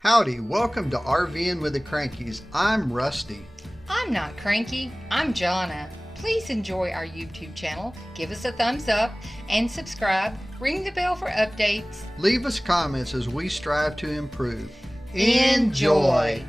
Howdy, welcome to RVing with the Krankeys. I'm Rusty. I'm not cranky, I'm Jonna. Please enjoy our YouTube channel, give us a thumbs up, and subscribe. Ring the bell for updates. Leave us comments as we strive to improve. Enjoy.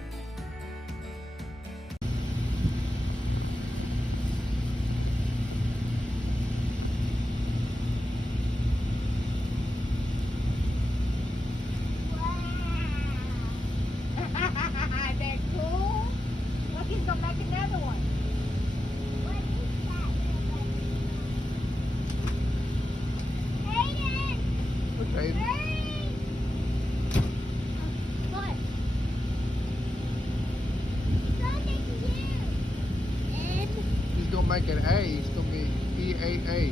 He's gonna make an A. It's gonna be E-A-A.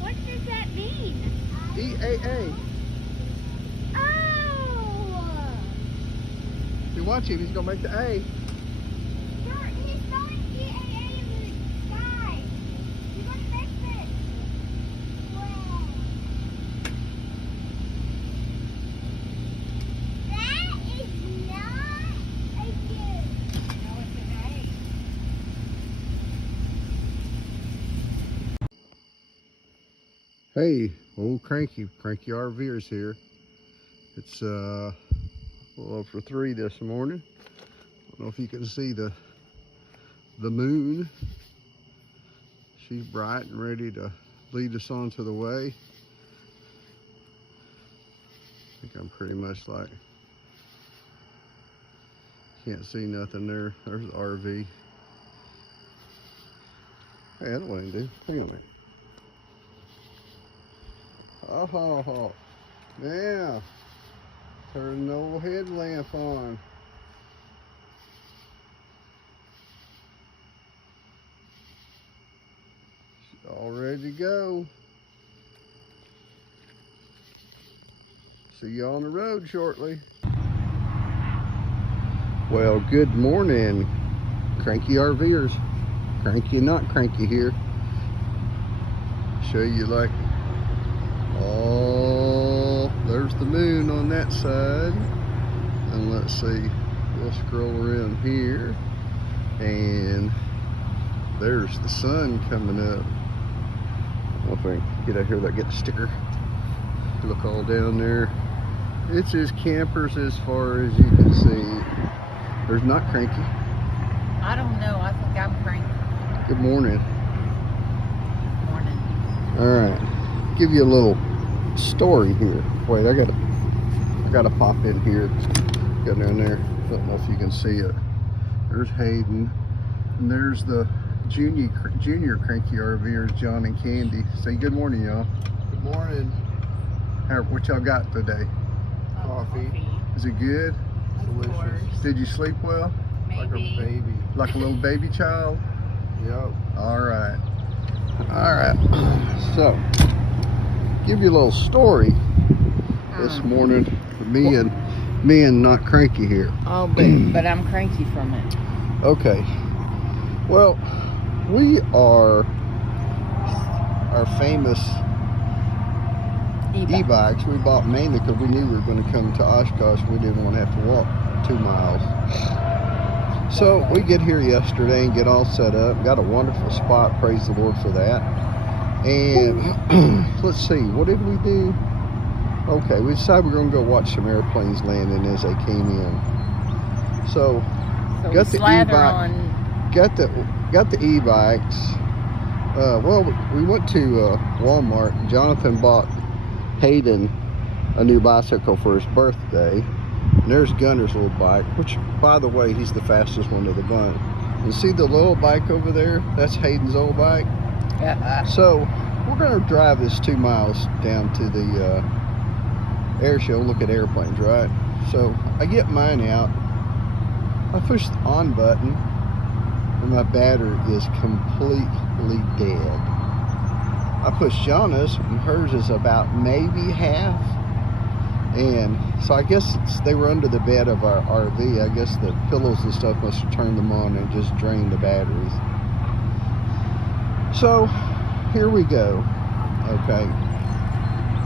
What does that mean? E-A-A. Oh! You watch him, he's gonna make the A. He's throwing E-A-A in the sky. He's gonna fix it. Wow. That is not a gift. No, it's an A. Hey, old KrankeyRVers here. It's a little over 3 this morning. I don't know if you can see the moon. She's bright and ready to lead us onto the way. I think I'm pretty much like, can't see nothing there. There's the RV. Hey, that way, dude. Hang on a minute. Oh, yeah. Turn the old headlamp on. She's all ready to go. See you on the road shortly. Well, good morning, KrankeyRVers. Cranky and not cranky here. Show you like, oh, there's the moon on that side. And let's see, we'll scroll around here. And there's the sun coming up. I don't know if I can get out here without getting the sticker. Look all down there. It's as campers as far as you can see. There's not cranky. I don't know, I think I'm cranky. Good morning. Morning. All right, give you a little story here. Wait, I gotta pop in here. Go down there. Don't know if you can see it. There's Hayden, and there's the junior KrankeyRVers, John and Candy. Say good morning, y'all. Good morning. What y'all got today? Coffee. Is it good? Delicious. Did you sleep well? Like a baby. Like a little baby child? Yep. All right. So, give you a little story this morning for me and not cranky here. Oh, but I'm cranky from it. Okay. Well, we are our famous e-bikes. We bought mainly because we knew we were going to come to Oshkosh. We didn't want to have to walk 2 miles. So we get here yesterday and get all set up. Got a wonderful spot. Praise the Lord for that. And let's see, what did we do? Okay, we decided we're going to go watch some airplanes landing as they came in. So got the e-bike. Got the e-bikes. Well, we went to Walmart. Jonathan bought Hayden a new bicycle for his birthday. And there's Gunner's little bike, which, by the way, he's the fastest one of the bunch. You see the little bike over there? That's Hayden's old bike. Yeah. So we're going to drive this 2 miles down to the air show, look at airplanes, right? So I get mine out. I push the on button, and my battery is completely dead. I push Jonna's, and hers is about maybe half. And so I guess they were under the bed of our RV. I guess the pillows and stuff must have turned them on and just drained the batteries. So here we go. Okay,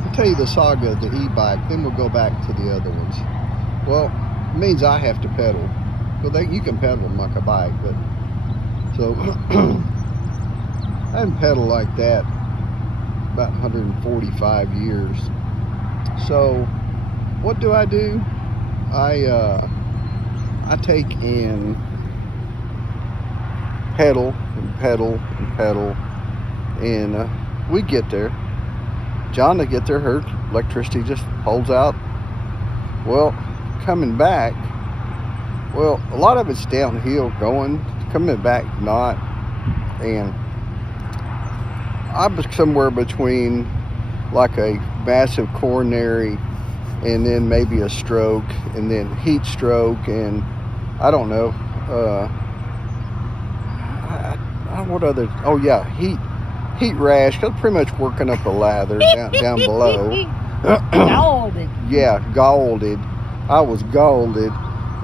I'll tell you the saga of the e-bike, then we'll go back to the other ones. Well, it means I have to pedal. Well, you can pedal them like a bike, but so I haven't pedaled like that about 145 years. So what do? I take and pedal and pedal and pedal, and we get there. John to get there, her electricity just holds out. Well, coming back, well, a lot of it's downhill going, coming back not, and I was somewhere between like a massive coronary and then maybe a stroke and then heat stroke, and I don't know, what other, oh yeah, heat rash. I was pretty much working up a lather down below. Galded. Yeah, galded. I was galded,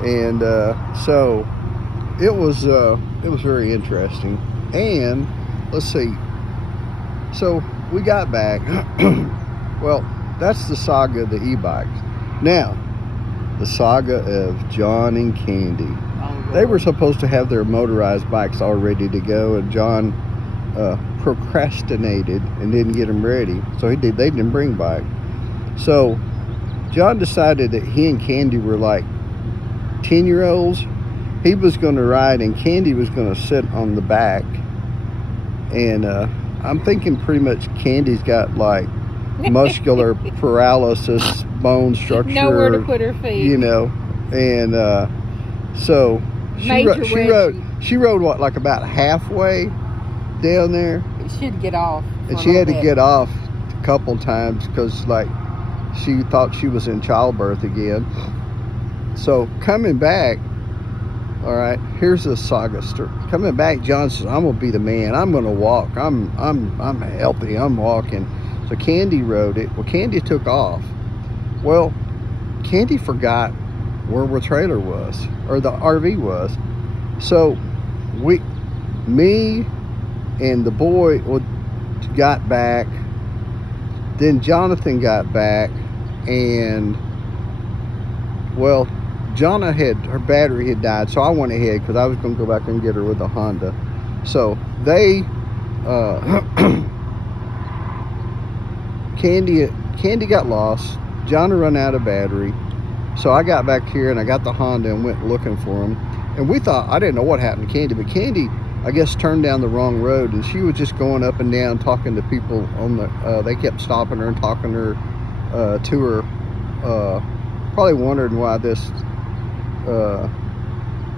and so it was very interesting. And let's see. So we got back. Well, that's the saga of the e-bikes. Now, the saga of John and Candy. They were supposed to have their motorized bikes all ready to go, and John procrastinated and didn't get them ready. So they didn't bring bike. So John decided that he and Candy were like 10-year-olds. He was going to ride and Candy was going to sit on the back. And I'm thinking pretty much Candy's got like muscular paralysis, bone structure. Nowhere to put her feet. You know, and so she rode what, like about halfway down there. She'd get off. And she had to get off a couple times because like she thought she was in childbirth again. So coming back, all right, here's the saga story. Coming back, John says, I'm gonna be the man. I'm gonna walk. I'm healthy. I'm walking. So Candy rode it. Well, Candy took off. Well, Candy forgot where the trailer was, or the RV was. So me and the boy got back. Then Jonathan got back, and well, Jonna her battery had died, so I went ahead because I was going to go back and get her with a Honda. So they Candy got lost. Jonna run out of battery, so I got back here and I got the Honda and went looking for him. And we thought, I didn't know what happened to Candy, but Candy, I guess, turned down the wrong road, and she was just going up and down talking to people on the they kept stopping her and talking to her, probably wondering why this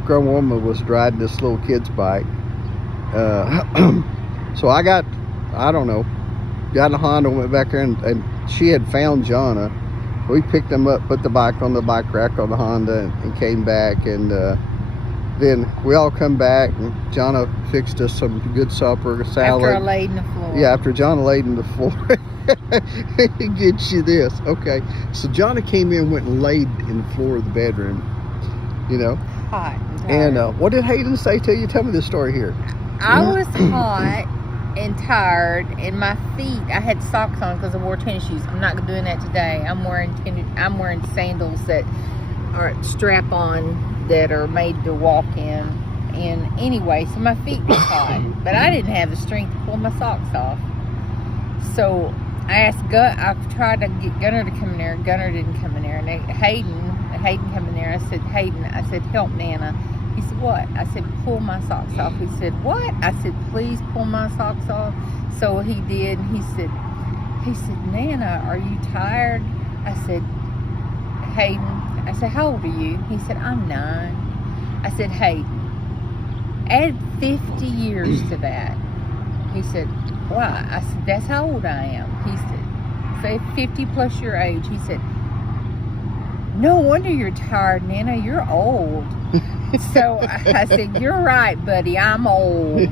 grown woman was riding this little kid's bike. So I got a Honda, went back there, and she had found Jonna. We picked them up, put the bike on the bike rack on the Honda, and came back, and then we all come back, and Jonna fixed us some good supper, salad. After I laid in the floor. Yeah, after Jonna laid in the floor. It gets you this. Okay, so Jonna came in, went and laid in the floor of the bedroom, you know. Hot. And what did Hayden say to you? Tell me this story here. I was hot and tired, and my feet, I had socks on because I wore tennis shoes. I'm not doing that today. I'm wearing sandals that are strap on, that are made to walk in. And anyway, so my feet were hot, but I didn't have the strength to pull my socks off. So I tried to get Gunner to come in there. Gunner didn't come in there. And Hayden come in there. I said, Hayden, help Nana. He said, what? I said, pull my socks off. He said, what? I said, please pull my socks off. So he did. And he said, Nana, are you tired? I said, Hayden. I said, how old are you? He said, I'm 9. I said, Hayden, add 50 years to that. He said, why? I said, that's how old I am. He said, say 50 plus your age. He said, no wonder you're tired, Nana. You're old. So I said, you're right, buddy. I'm old.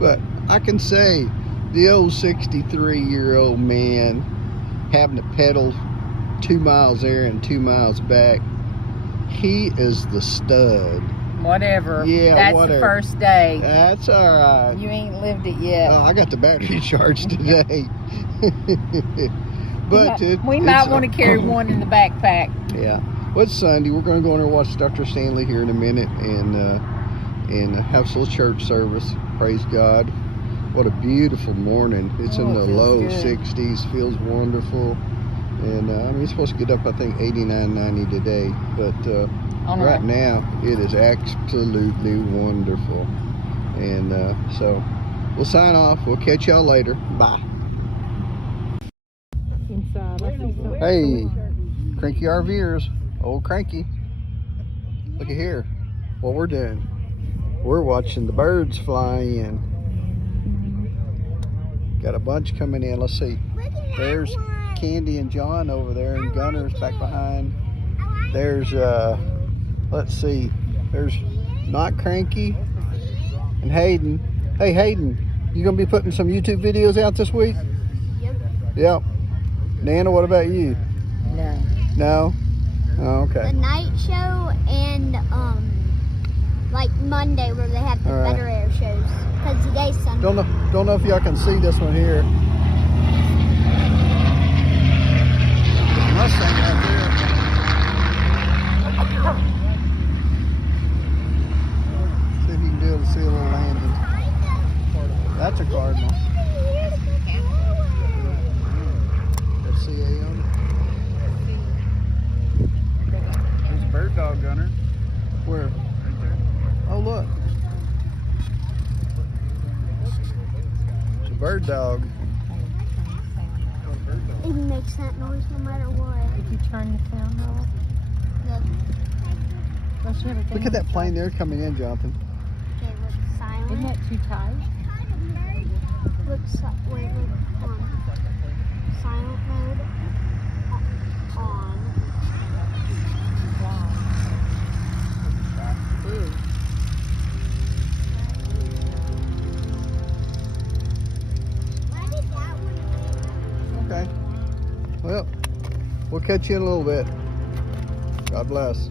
But I can say the old 63-year-old man, having to pedal 2 miles there and 2 miles back. He is the stud. Whatever. Yeah, that's whatever. The first day. That's all right. You ain't lived it yet. Oh, I got the battery charged today. But we might want to carry one in the backpack. Yeah. Well, it's Sunday. We're going to go in there and watch Dr. Stanley here in a minute and have a little church service. Praise God. What a beautiful morning. It's in the low good. 60s. Feels wonderful. And I mean, it's supposed to get up, I think, 89, 90 today. But right now, it is absolutely wonderful. And so we'll sign off. We'll catch y'all later. Bye. Hey, KrankeyRVers. Old Kranky. Look at here. What we're doing. We're watching the birds fly in. Got a bunch coming in. Let's see. There's Candy and John over there, and Gunner's back behind. There's let's see, there's Not Kranky and Hayden. Hey Hayden, you gonna be putting some YouTube videos out this week? Yep. Nana, what about you? No. No? Oh, okay. The night show and like Monday where they have the better air shows. Because today's Sunday. Don't know if y'all can see this one here. Mustang right there. See if you can be able to see a little landing. That's a cardinal. Got CA on it. There's a bird dog, Gunner. Where? Right there. Oh, look. It's a bird dog. It makes that noise no matter what. If you turn the sound off. Look at that plane there coming in, Jonathan. Okay, look, silent. Isn't that too tight? Looks wait, look, silent mode. On. Wow. Ew. Why did that one? Okay. Well, we'll catch you in a little bit. God bless.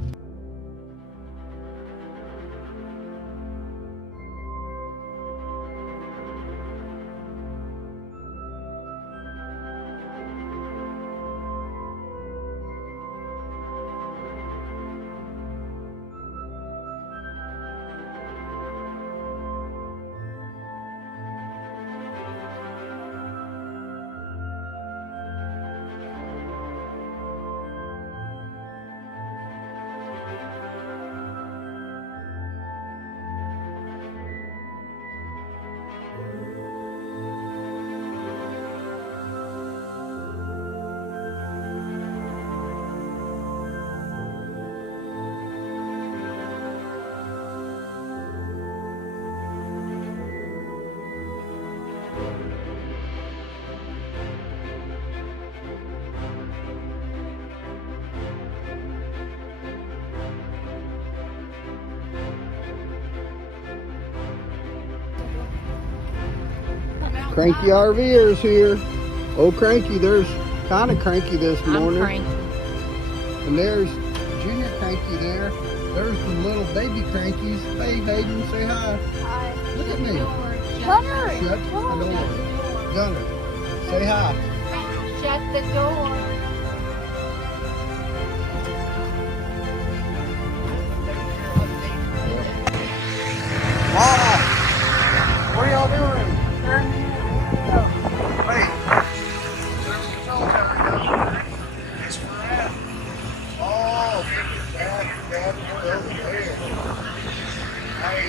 KrankeyRVers here. Old Kranky, there's kind of Kranky this morning. I'm Kranky. And there's Junior Kranky there. There's the little baby Krankies. Hey Hayden, say hi. Hi. Look at me. Gunner. Shut the door. Gunner, say hi. Shut the door. Wow. What are y'all doing? Wait. That's where we're at. Oh, that over there. Hey.